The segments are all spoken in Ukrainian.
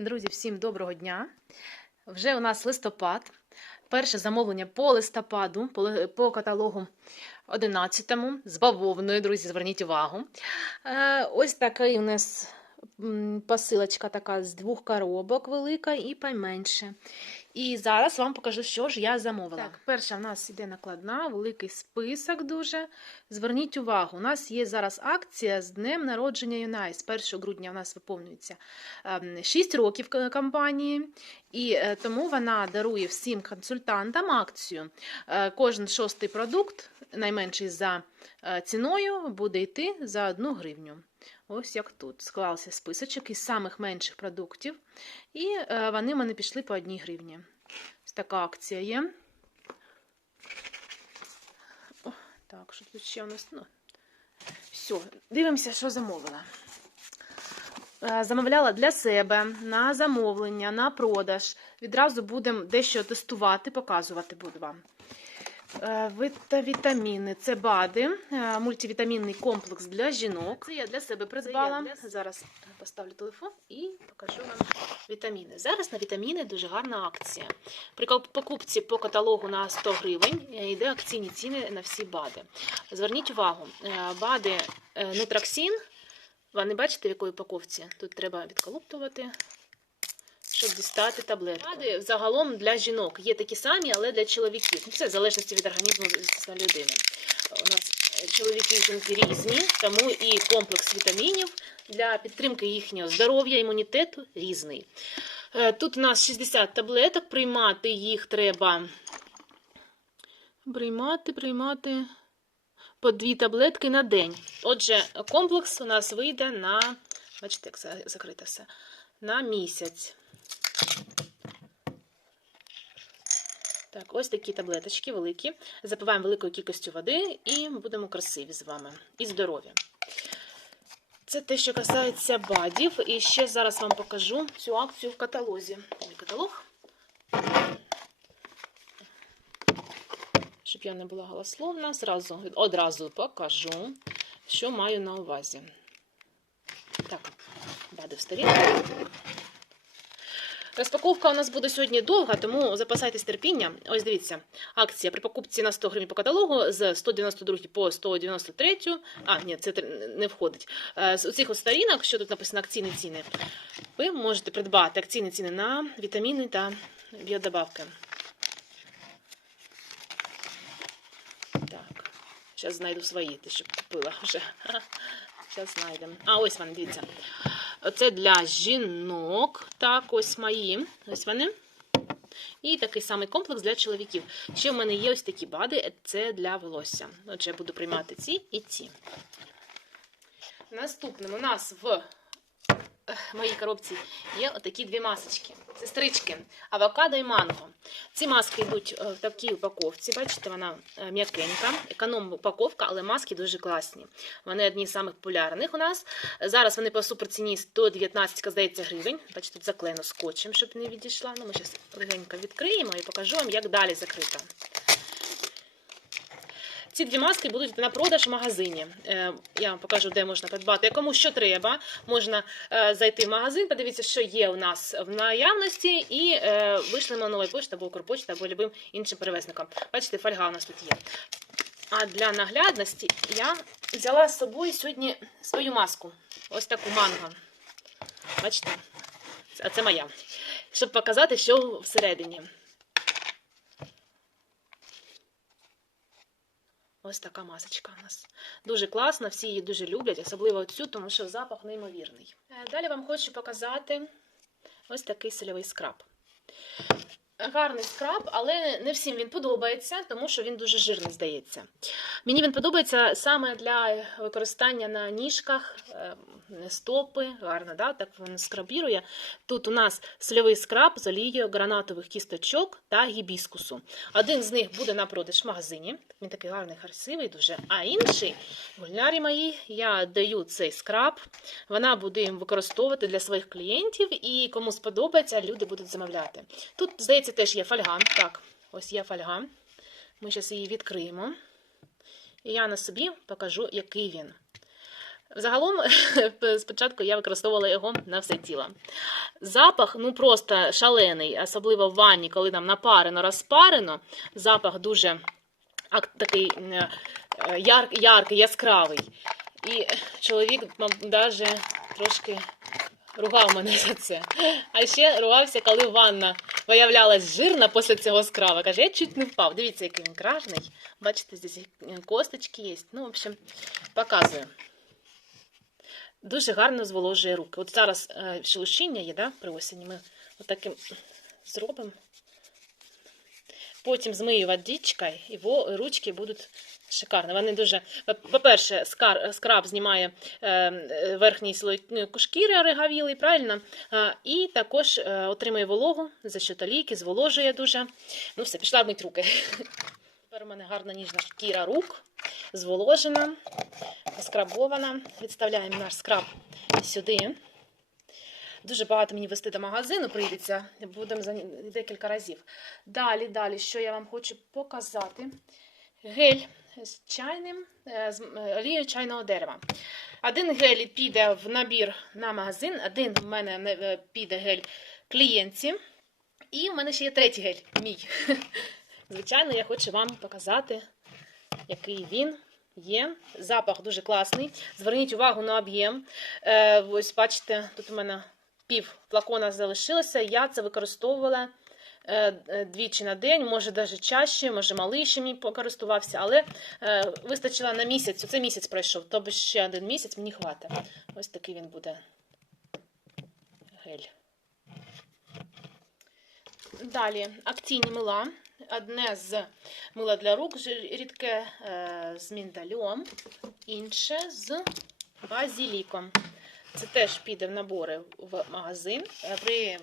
Друзі, всім доброго дня. Вже у нас листопад. Перше замовлення по листопаду, по, каталогу 11-му, з бавовною, друзі, зверніть увагу. Е, ось такий у нас посилочка така з двох коробок велика і поменше. І зараз вам покажу, що ж я замовила. Так, перша в нас іде накладна, великий список дуже. Зверніть увагу, у нас є зараз акція з днем народження Юнай. З 1 грудня у нас виповнюється 6 років к- компанії, і е, тому вона дарує всім консультантам акцію. Е, Кожен шостий продукт, найменший за е, ціною, буде йти за 1 гривню. Ось як тут склався списочок із самих менших продуктів, і вони мене пішли по 1 гривні. Ось така акція є. О, так, що тут ще у нас? Ну, все, дивимося, що замовила. Е, Замовляла для себе на замовлення, на продаж. Відразу будемо дещо тестувати, показувати буду вам. Е, Вітаміни це БАДи, е, мультивітамінний комплекс для жінок. Це я для себе придбала. Зараз поставлю телефон і покажу вам вітаміни. Зараз на вітаміни дуже гарна акція. При покупці по каталогу на 100 гривень е, йде акційні ціни на всі БАДи. Зверніть увагу, БАДи Нутраксін. Ви не бачите, в якої упаковці? Тут треба відколоптувати, щоб дістати таблетку. БАДи загалом для жінок є такі самі, але для чоловіків. Це в залежності від організму людини. У нас е, чоловіки і жінки різні, тому і комплекс вітамінів для підтримки їхнього здоров'я, імунітету різний. Е, Тут у нас 60 таблеток, приймати їх треба. Приймати, приймати по дві таблетки на день. Отже, комплекс у нас вийде на, бачите, як закрите все, на місяць. Так, ось такі таблеточки великі. Запиваємо великою кількістю води і будемо красиві з вами. І здорові. Це те, що касається бадів. І ще зараз вам покажу цю акцію в каталозі. Каталог. Щоб я не була голословна, зразу, одразу покажу, що маю на увазі. Так, бади в сторінку. Розпаковка у нас буде сьогодні довга, тому запасайтесь терпінням. Ось дивіться, акція при покупці на 100 гривень по каталогу з 192 по 193. А, ні, це не входить. Е, З ось сторінок, що тут написано акційні ціни, ви можете придбати акційні ціни на вітаміни та біодобавки. Так, зараз знайду свої, те, що купила вже. Зараз знайдемо. А, ось вони, дивіться. Оце для жінок. Так, ось мої. Ось вони. І такий самий комплекс для чоловіків. Ще в мене є ось такі бади, це для волосся. Отже, я буду приймати ці і ці. Наступним у нас в моїй коробці є отакі дві масочки. Сестрички, авокадо і манго. Ці маски йдуть е, в такій упаковці. Бачите, вона е, м'якенька, економ упаковка, але маски дуже класні. Вони одні з самих популярних у нас. Зараз вони по суперціні 119, здається, гривень. Бачите, тут заклеєно скотчем, щоб не відійшла. Ну, ми зараз легенько відкриємо і покажу вам, як далі закрита. Ці дві маски будуть на продаж в магазині. Е, Я вам покажу, де можна придбати. Кому що треба, можна е, зайти в магазин, подивитися, що є у нас в наявності, і е, вишлемо новий почта або Укрпочта, або любим іншим перевезником. Бачите, фольга у нас тут є. А для наглядності я взяла з собою сьогодні свою маску. Ось таку манго. Бачите? А це моя. Щоб показати, що всередині. Ось така масочка у нас. Дуже класна, всі її дуже люблять, особливо цю, тому що запах неймовірний. Е, Далі вам хочу показати ось такий сольовий скраб. Гарний скраб, але не всім він подобається, тому що він дуже жирний, здається. Мені він подобається саме для використання на ніжках, е, стопи, гарно, да? так він скрабірує. Тут у нас сольовий скраб з олією гранатових кісточок та гібіскусу. Один з них буде на продаж в магазині. Він такий гарний, красивий дуже. А інший, гульнарі мої, я даю цей скраб. Вона буде їм використовувати для своїх клієнтів, і кому сподобається, люди будуть замовляти. Тут, здається, теж є фольга. Так, ось є фольга. Ми зараз її відкриємо. І я на собі покажу, який він. Загалом, спочатку я використовувала його на все тіло. Запах ну просто шалений, особливо в ванні, коли там напарено, розпарено. Запах дуже такий е, яр, яркий, яскравий. І чоловік навіть трошки ругав мене за це. А ще ругався, коли ванна виявлялась жирна після цього скраба. Каже, я чуть не впав. Дивіться, який він кражний. Бачите, здесь косточки є. Ну, в общем, показую. Дуже гарно зволожує руки. От зараз е, шелушіння є, да, при осені. Ми отаким зробимо. Потім змию водичкою, і ручки будуть шикарні. Вони дуже. По-перше, скраб знімає е, верхній слой ну, шкіри регавілий, правильно? І також е, отримує вологу за що зволожує дуже. Ну, все, пішла мить руки. Тепер у мене гарна ніжна шкіра рук, зволожена, скрабована. Відставляємо наш скраб сюди. Дуже багато мені вести до магазину прийдеться, будемо за декілька разів. Далі, далі, що я вам хочу показати. Гель з чайним, е, з е, олією чайного дерева. Один гель піде в набір на магазин, один в мене не- е, піде гель клієнтці. І в мене ще є третій гель, мій. Звичайно, я хочу вам показати, який він є. Запах дуже класний. Зверніть увагу на об'єм. Ось бачите, тут у мене пів флакона залишилося. Я це використовувала двічі на день, може навіть чаще, може малий ще мій покористувався, але е, вистачило на місяць. Оце місяць пройшов, тобто ще один місяць мені хватить. Ось такий він буде гель. Далі активні мила. Одне з мила для рук рідке е, з міндальом, інше з базіліком. Це теж піде в набори в магазин. Е, При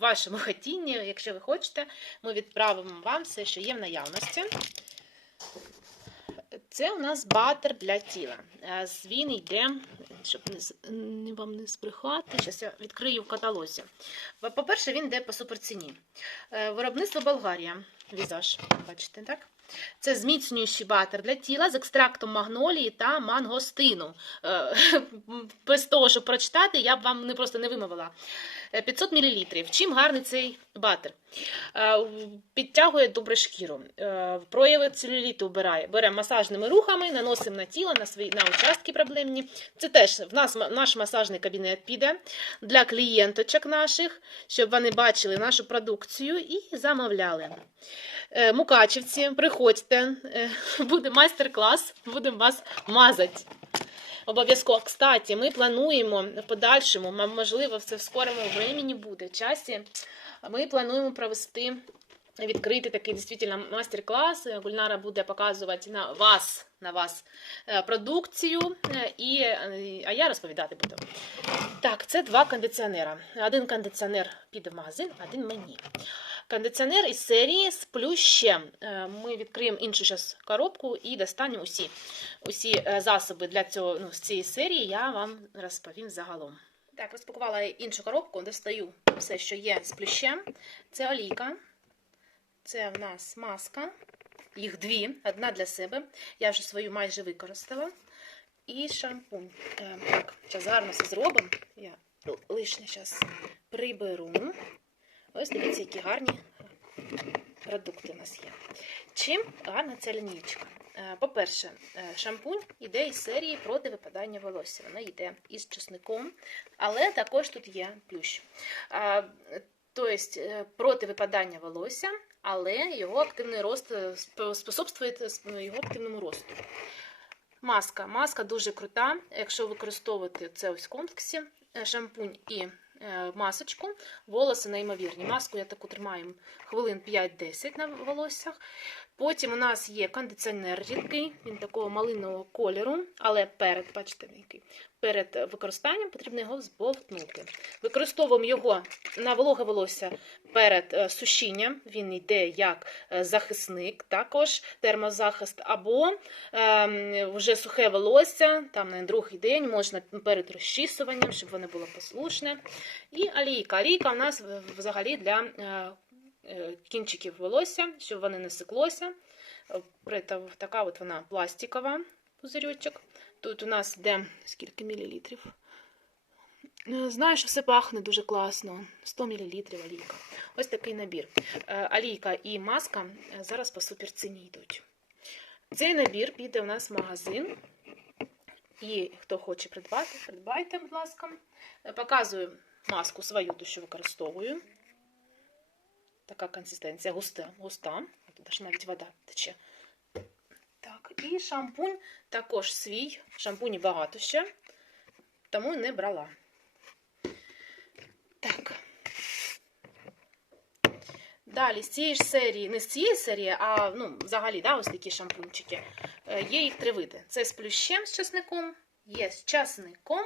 вашому хотінні, якщо ви хочете, ми відправимо вам все, що є в наявності. Це у нас батер для тіла. Е, Він йде, щоб не, вам не збрехати. Зараз я відкрию в каталозі. По-перше, він йде по суперціні. Е, Виробництво Болгарія. Візаж, бачите, так? Це зміцнюючий батер для тіла з екстрактом магнолії та мангостину. Е, Без того, щоб прочитати, я б вам не просто не вимовила. Е, 500 мл. Чим гарний цей батер? Е, Підтягує добре шкіру. Е, Прояви целюліту вбирає. Беремо масажними рухами, наносимо на тіло, на свої на участки проблемні. Це теж в нас наш масажний кабінет піде для клієнточок наших, щоб вони бачили нашу продукцію і замовляли. Е, Мукачівці, приходьте, буде майстер-клас, будемо вас мазати. Обов'язково, кстати, ми плануємо в подальшому, можливо, це в скорому времені буде часі. Ми плануємо провести відкрити такий дійсно майстер-клас. Гульнара буде показувати на вас, на вас е, продукцію, е, і, е, а я розповідати буду. Так, це два кондиціонера. Один кондиціонер піде в магазин, один мені. Кондиціонер із серії з плющем. Ми відкриємо іншу зараз коробку і достанемо усі, усі засоби для цього ну, з цієї серії. Я вам розповім загалом. Так, розпакувала іншу коробку, достаю все, що є з плющем. Це олійка. Це в нас маска. Їх дві, одна для себе. Я вже свою майже використала. І шампунь. Так, зараз гарно все зробимо. Я лишнє зараз приберу. Ось дивіться, які гарні продукти у нас є. Чим гарна ця лінійка? Е, По-перше, е, шампунь йде із серії проти випадання волосся. Вона йде із чесником, але також тут є плющ. Тобто е, проти випадання волосся, але його активний рост способствує його активному росту. Маска. Маска дуже крута. Якщо використовувати це ось в комплексі, шампунь і масочку, волоси неймовірні. Маску я таку тримаю хвилин 5-10 на волоссях. Потім у нас є кондиціонер рідкий, він такого малинового кольору, але перед, бачите, який, перед використанням потрібно його збовтнути. Використовуємо його на вологе волосся перед е, сушінням. Він йде як е, захисник, також термозахист, або ем, вже сухе волосся, там на другий день можна перед розчісуванням, щоб воно було послушне. І олійка. Олійка у нас взагалі для е, е, кінчиків волосся, щоб вони не секлося. Е, Така от вона пластикова пузирьочок. Тут у нас йде скільки мілілітрів. Е, Знаю, що все пахне дуже класно. 100 мл олійка. Ось такий набір. Е, Олійка і маска е, зараз по суперціні йдуть. Цей набір піде у нас в магазин. І хто хоче придбати, придбайте, будь ласка. Е, Показую маску свою, ту, що використовую. Така консистенція густа. густа. Тут аж навіть вода тече. Так, і шампунь також свій. Шампуні багато ще, тому не брала. Так. Далі, з цієї ж серії, не з цієї серії, а ну, взагалі, да, ось такі шампунчики. Е, Є їх три види. Це з плющем з часником, є з часником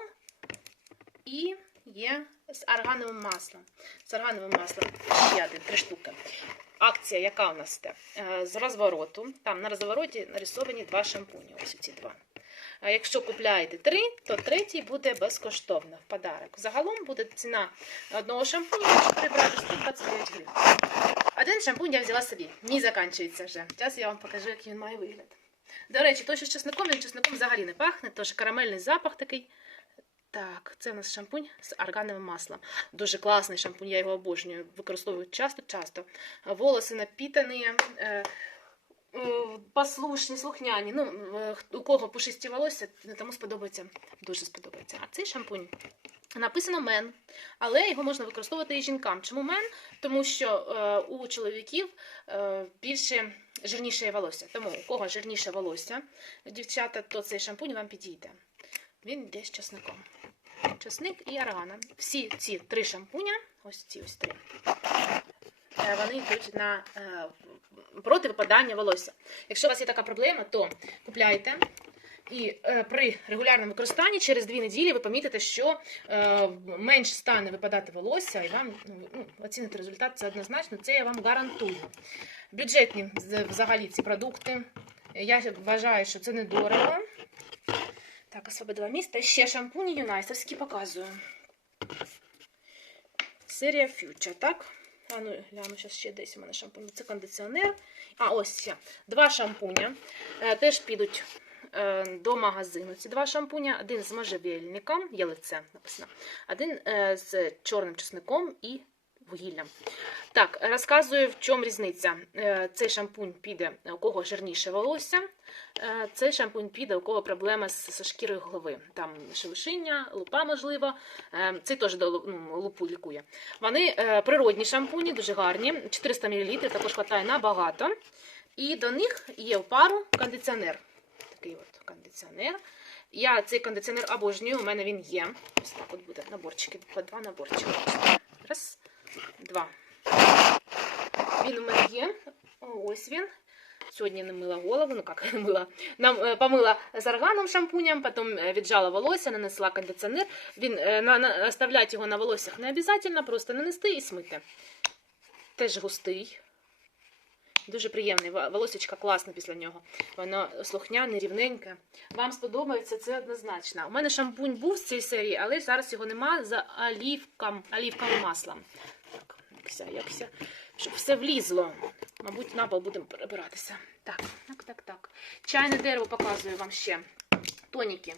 і є з аргановим маслом. З аргановим маслом є три штуки. Акція, яка у нас йде? Е, З розвороту. Там на розвороті нарисовані два шампуні. Ось ці два. А якщо купляєте три, то третій буде безкоштовно в подарок. Загалом буде ціна одного шампуня, прибрати 129 гривень. Один шампунь я взяла собі. Мій закінчується вже. Зараз я вам покажу, який він має вигляд. До речі, той, що з чесником, він чесником взагалі не пахне, тож карамельний запах такий. Так, це у нас шампунь з аргановим маслом. Дуже класний шампунь, я його обожнюю. Використовую часто-часто. Волоси напітані, е, е, послушні, слухняні. Ну, е, у кого пушисті волосся, тому сподобається, дуже сподобається. А цей шампунь написано мен, але його можна використовувати і жінкам. Чому мен? Тому що е, у чоловіків е, більше жирніше волосся. Тому у кого жирніше волосся, дівчата, то цей шампунь вам підійде. Він йде з часником. Часник і аргана. Всі ці три шампуня, ось ці ось три, е, вони йдуть на е, проти випадання волосся. Якщо у вас є така проблема, то купляйте. І е, при регулярному використанні через дві неділі ви помітите, що менше стане випадати волосся, і вам ну, ну, оціните результат це однозначно, це я вам гарантую. Бюджетні взагалі ці продукти. Я вважаю, що це недорого. Так, освободила місто. Ще шампуні юнайсовські показую. Серія Future, так? А ну, гляну, зараз ще десь у мене шампунь. Це кондиціонер. А, ось ще. Два шампуня. Е, теж підуть е, до магазину. Ці два шампуня. Один з можжевельником, є лице написано. Один е, з чорним чесником і вугіллям. Так, розказую, в чому різниця. Е, Цей шампунь піде, у кого жирніше волосся. Е, Цей шампунь піде, у кого проблема з, шкірою голови. Там шелушиння, лупа, можливо. Е, Цей теж ну, лупу лікує. Вони е, природні шампуні, дуже гарні. 400 мл, також вистачає набагато. І до них є в пару кондиціонер. Такий от кондиціонер. Я цей кондиціонер обожнюю, у мене він є. Ось так от буде наборчики, по два наборчики. Раз, два. Він у мене є. Ось він. Сьогодні не мила голову, ну як не мила. Нам е, помила з арганом шампунем, потім е, віджала волосся, нанесла кондиціонер. Він е, на, на, оставляти його на волоссях не обов'язково, просто нанести і смити. Теж густий. Дуже приємний. Во- Волосечка класна після нього. Воно слухняне, рівненьке. Вам сподобається це однозначно. У мене шампунь був з цієї серії, але зараз його нема за олівком, олівковим маслом. Так, якся, якся, щоб все влізло. Мабуть, на пол будемо перебиратися. Так, так, так, так. Чайне дерево показую вам ще. Тоніки.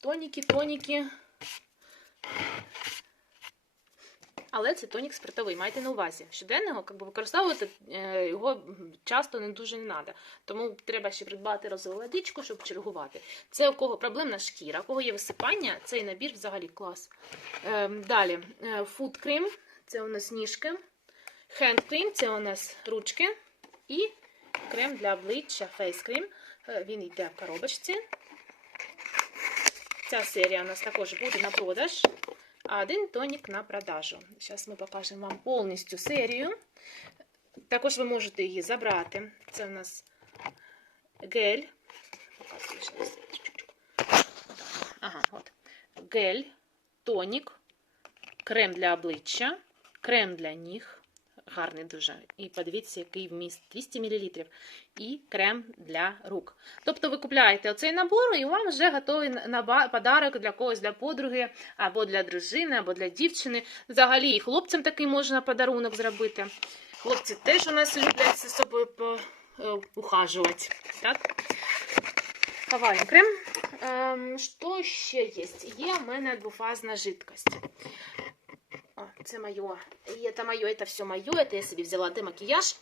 Тоніки, тоніки. Але це тонік спиртовий, майте на увазі. Щоденного як би, використовувати е, його часто не дуже не треба. Тому треба ще придбати розову водичку, щоб чергувати. Це у кого проблемна шкіра, у кого є висипання, цей набір взагалі клас. Е, далі, фудкрим. це у нас ніжки. Хенд крем, це у нас ручки. І крем для обличчя, фейс крем. Він йде в коробочці. Ця серія у нас також буде на продаж а один тонік на продажу. Зараз ми покажемо вам повністю серію. Також ви можете її забрати. Це у нас гель. Ага, от. Гель, тонік, крем для обличчя, крем для ніг. Гарний дуже. І подивіться, який вміст 200 мл. І крем для рук. Тобто ви купляєте оцей набор, і вам вже готовий подарок для когось, для подруги, або для дружини, або для дівчини. Взагалі, і хлопцям такий можна подарунок зробити. Хлопці теж у нас люблять за собою по, е, ухажувати. Так? Ховаємо крем. Ем, що ще є? Є в мене двофазна жидкость. О, це моє. Це моє, це все моє. Це я собі взяла демакіяж.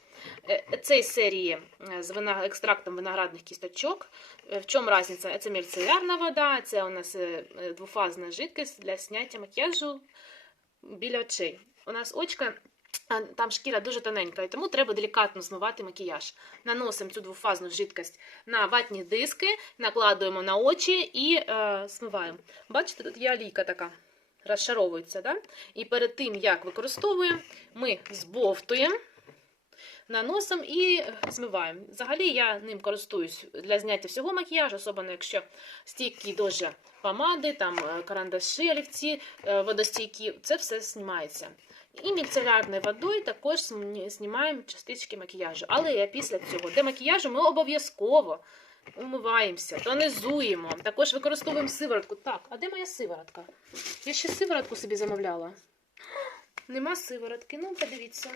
Е, Цей серії е, з екстрактом виноградних кісточок. Е, В чому різниця? Це міцелярна вода, це у нас е, е, двофазна жидкость для зняття макіяжу біля очей. У нас очка, там шкіра дуже тоненька, і тому треба делікатно змивати макіяж. Наносимо цю двофазну жидкость на ватні диски, накладуємо на очі і е, змиваємо. Бачите, тут є олійка така. Розшаровується, да? І перед тим, як використовуємо, ми збовтуємо, наносимо і е, змиваємо. Взагалі я ним користуюсь для зняття всього макіяжу, особливо якщо стійкі дуже помади, там е, карандаші, олівці, е, водостійкі, це все знімається. І міцелярною водою також знімаємо частички макіяжу. Але я після цього демакіяжу ми обов'язково умиваємося, тонизуємо, також використовуємо сиворотку. Так, а де моя сиворотка? Я ще сиворотку собі замовляла. Нема сиворотки, ну подивіться.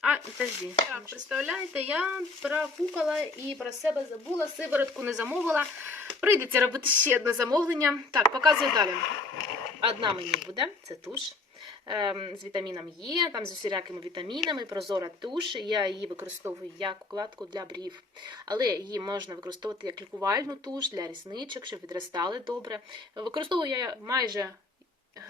А, подожди. Так, представляєте, я профукала і про себе забула, сиворотку не замовила. Прийдеться робити ще одне замовлення. Так, показую далі. Одна мені буде, це туш. Ем, З вітаміном Е, там з усілякими вітамінами, прозора туш. Я її використовую як укладку для брів. Але її можна використовувати як лікувальну туш для рісничок, щоб відростали добре. Використовую я майже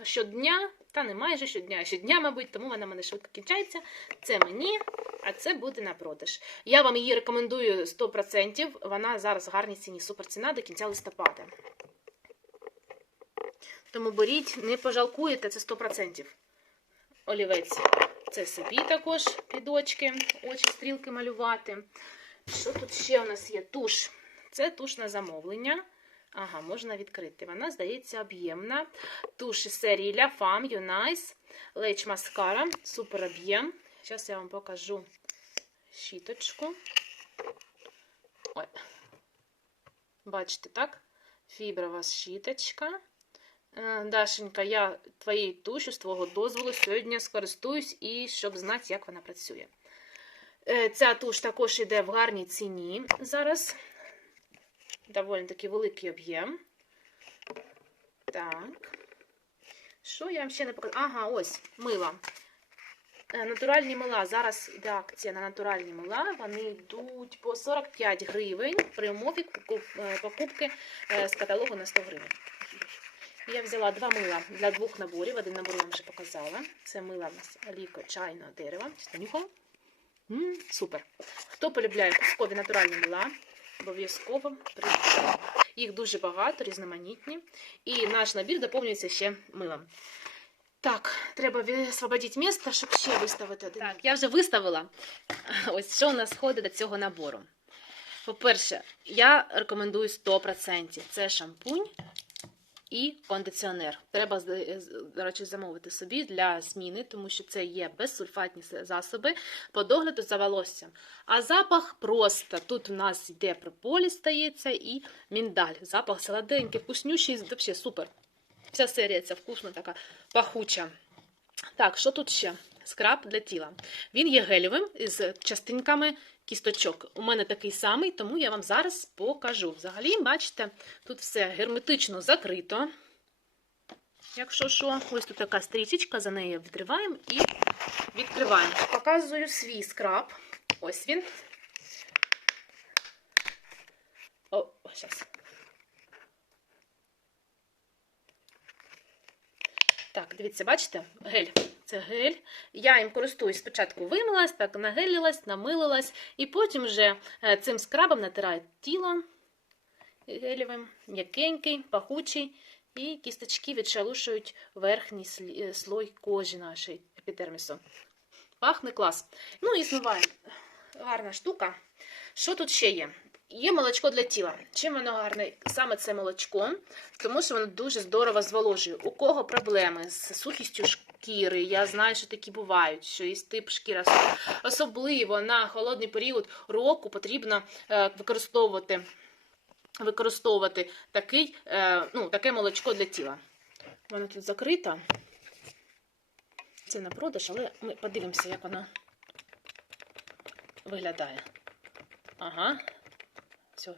щодня, та не майже щодня, а щодня, мабуть, тому вона в мене швидко кінчається. Це мені, а це буде на продаж. Я вам її рекомендую 100%. Вона зараз в гарній ціні, супер ціна до кінця листопада. Тому беріть, не пожалкуєте, це 100%. Олівець. Це собі також під очки, очі, стрілки малювати. Що тут ще у нас є? Туш. Це туш на замовлення. Ага, можна відкрити. Вона, здається, об'ємна. Туш із серії La Femme Unice. Леч Маскара. Супер об'єм. Зараз я вам покажу щіточку. Ой. Бачите, так? Фіброва щіточка. Е, Дашенька, я твоєю тушю з твого дозволу сьогодні скористуюсь і щоб знати, як вона працює. Е, Ця туш також йде в гарній ціні зараз. Доволі таки великий об'єм. Так. Що я вам ще не показала? Ага, ось мила. Е, Натуральні мила. Зараз йде акція на натуральні мила. Вони йдуть по 45 гривень при умові покупки з каталогу на 100 гривень. Я взяла два мила для двох наборів. Один набор я вам вже показала. Це мила у нас олійка чайного дерева. Нюхом. М, Супер. Хто полюбляє кускові натуральні мила, обов'язково придбайте. Їх дуже багато, різноманітні. І наш набір доповнюється ще милом. Так, треба висвободити місце, щоб ще виставити один. Так, я вже виставила. Ось що у нас входить до цього набору. По-перше, я рекомендую 100%. Це шампунь і кондиціонер. Треба, з- до речі, замовити собі для зміни, тому що це є безсульфатні засоби по догляду за волоссям. А запах просто. Тут у нас йде прополіс стається і міндаль. Запах солоденький, вкуснющий, взагалі супер. Вся серія ця вкусна, така пахуча. Так, що тут ще? Скраб для тіла. Він є гелєвим з частинками кісточок. У мене такий самий, тому я вам зараз покажу. Взагалі, бачите, тут все герметично закрито. Якщо що, ось тут така стрічечка, за нею відриваємо і відкриваємо. Показую свій скраб. Ось він. О, зараз. Так, дивіться, бачите? Гель. Це гель. Я їм користуюсь спочатку вимилась, так нагелілась, намилилась, і потім вже е, цим скрабом натираю тіло гелєвим, м'якенький, пахучий, і кісточки відшалушують верхній е, слой кожі нашої епідермісу. Пахне клас. Ну і змиваємо. Гарна штука. Що тут ще є? Є молочко для тіла. Чим воно гарне? Саме це молочко, тому що воно дуже здорово зволожує. У кого проблеми з сухістю шкіри? Я знаю, що такі бувають, що є тип шкіра. Особливо на холодний період року потрібно е, використовувати, використовувати такий, е, ну, таке молочко для тіла. Воно тут закрито. Це на продаж, але ми подивимося, як воно виглядає. Ага. Все.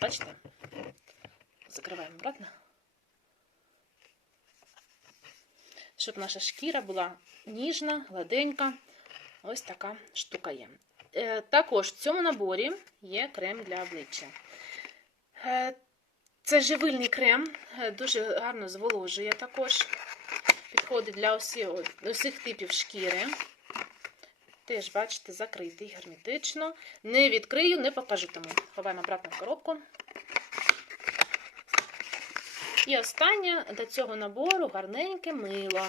Бачите? Закриваємо обратно. Щоб наша шкіра була ніжна, гладенька. Ось така штука є. Е, також в цьому наборі є крем для обличчя. Е, це живильний крем, е, дуже гарно зволожує також. Підходить для усіх, усіх типів шкіри. Теж, бачите, закритий герметично. Не відкрию, не покажу тому. Ховаємо обратно в коробку. І останнє до цього набору гарненьке мило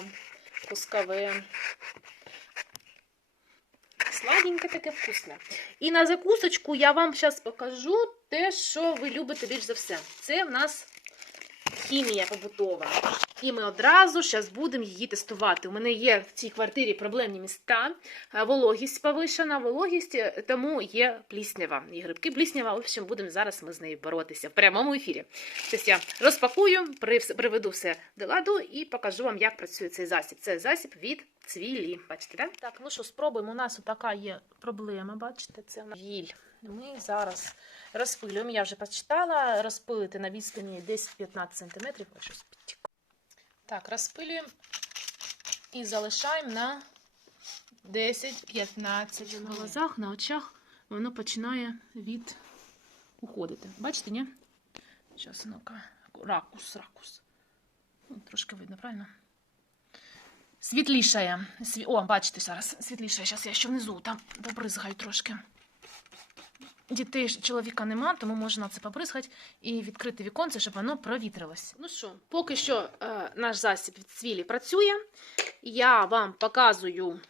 кускове. Сладеньке таке вкусне. І на закусочку я вам зараз покажу те, що ви любите більш за все. Це в нас хімія побутова. І ми одразу зараз будемо її тестувати. У мене є в цій квартирі проблемні міста, е, вологість повишена, вологість, е, тому є пліснява. І грибки пліснява. В общем, будемо зараз ми з нею боротися в прямому ефірі. Тобто я розпакую, приведу все до ладу і покажу вам, як працює цей засіб. Це засіб від цвілі. Бачите, так? Так, ну що, спробуємо. У нас така є проблема, бачите, це віль. Ми зараз розпилюємо. Я вже почитала, розпилити на відстані десь 15 см. Так, розпилюємо і залишаємо на 10-15 на глазах, на очах воно починає від уходити. Бачите, ні? Зараз, ну-ка, ракус, ракус. Ну, Трошки видно, правильно? Світлішає. О, бачите зараз, світлішає. Зараз я ще внизу там побризгаю трошки. Дітей чоловіка нема, тому можна це побризгати і відкрити віконце, щоб воно провітрилось. Ну що, поки що е, наш засіб від цвілі працює. Я вам показую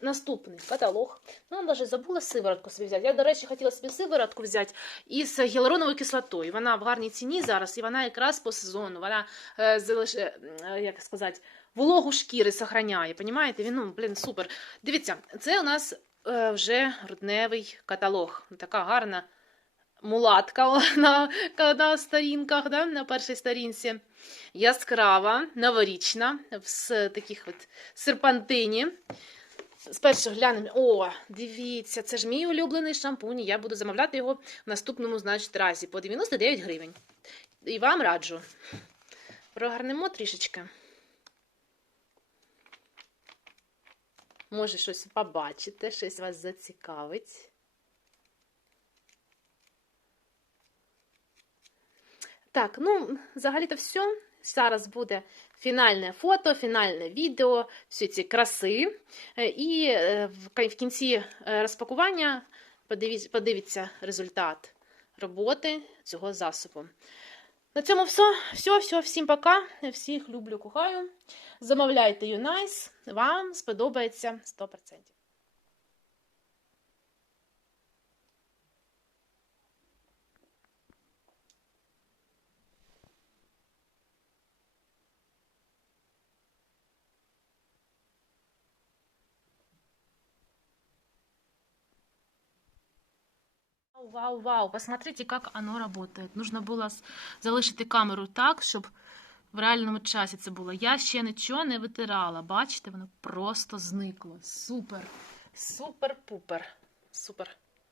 наступний каталог. Ну, я навіть забула сиворотку собі взяти. Я, до речі, хотіла собі сиворотку взяти із гіалуроновою кислотою. Вона в гарній ціні зараз, і вона якраз по сезону. Вона е, залиш... е, як сказати, вологу шкіри сохраняє. Понімаєте? Він, ну, блін, супер. Дивіться, це у нас вже грудневий каталог. Така гарна мулатка на, на сторінках, да, на першій сторінці. Яскрава, новорічна, в таких от серпантині. Спершу глянемо. О, дивіться, це ж мій улюблений шампунь. Я буду замовляти його в наступному, значить, разі по 99 гривень. І вам раджу. Прогорнемо трішечки. Може, щось побачите, щось вас зацікавить. Так, ну, взагалі-то все. Зараз буде фінальне фото, фінальне відео, всі ці краси. Е, І е, в кінці е, розпакування подивіться, подивіться результат роботи цього засобу. На цьому все. Все, все, всім пока. Всіх люблю, кохаю. Замовляйте Юнайс, вам сподобається 100%. Вау, вау, вау, посмотрите, как оно работает. Нужно було залишити камеру так, щоб в реальному часі це було. Я ще нічого не витирала. Бачите, воно просто зникло. Супер. Супер-пупер. Супер.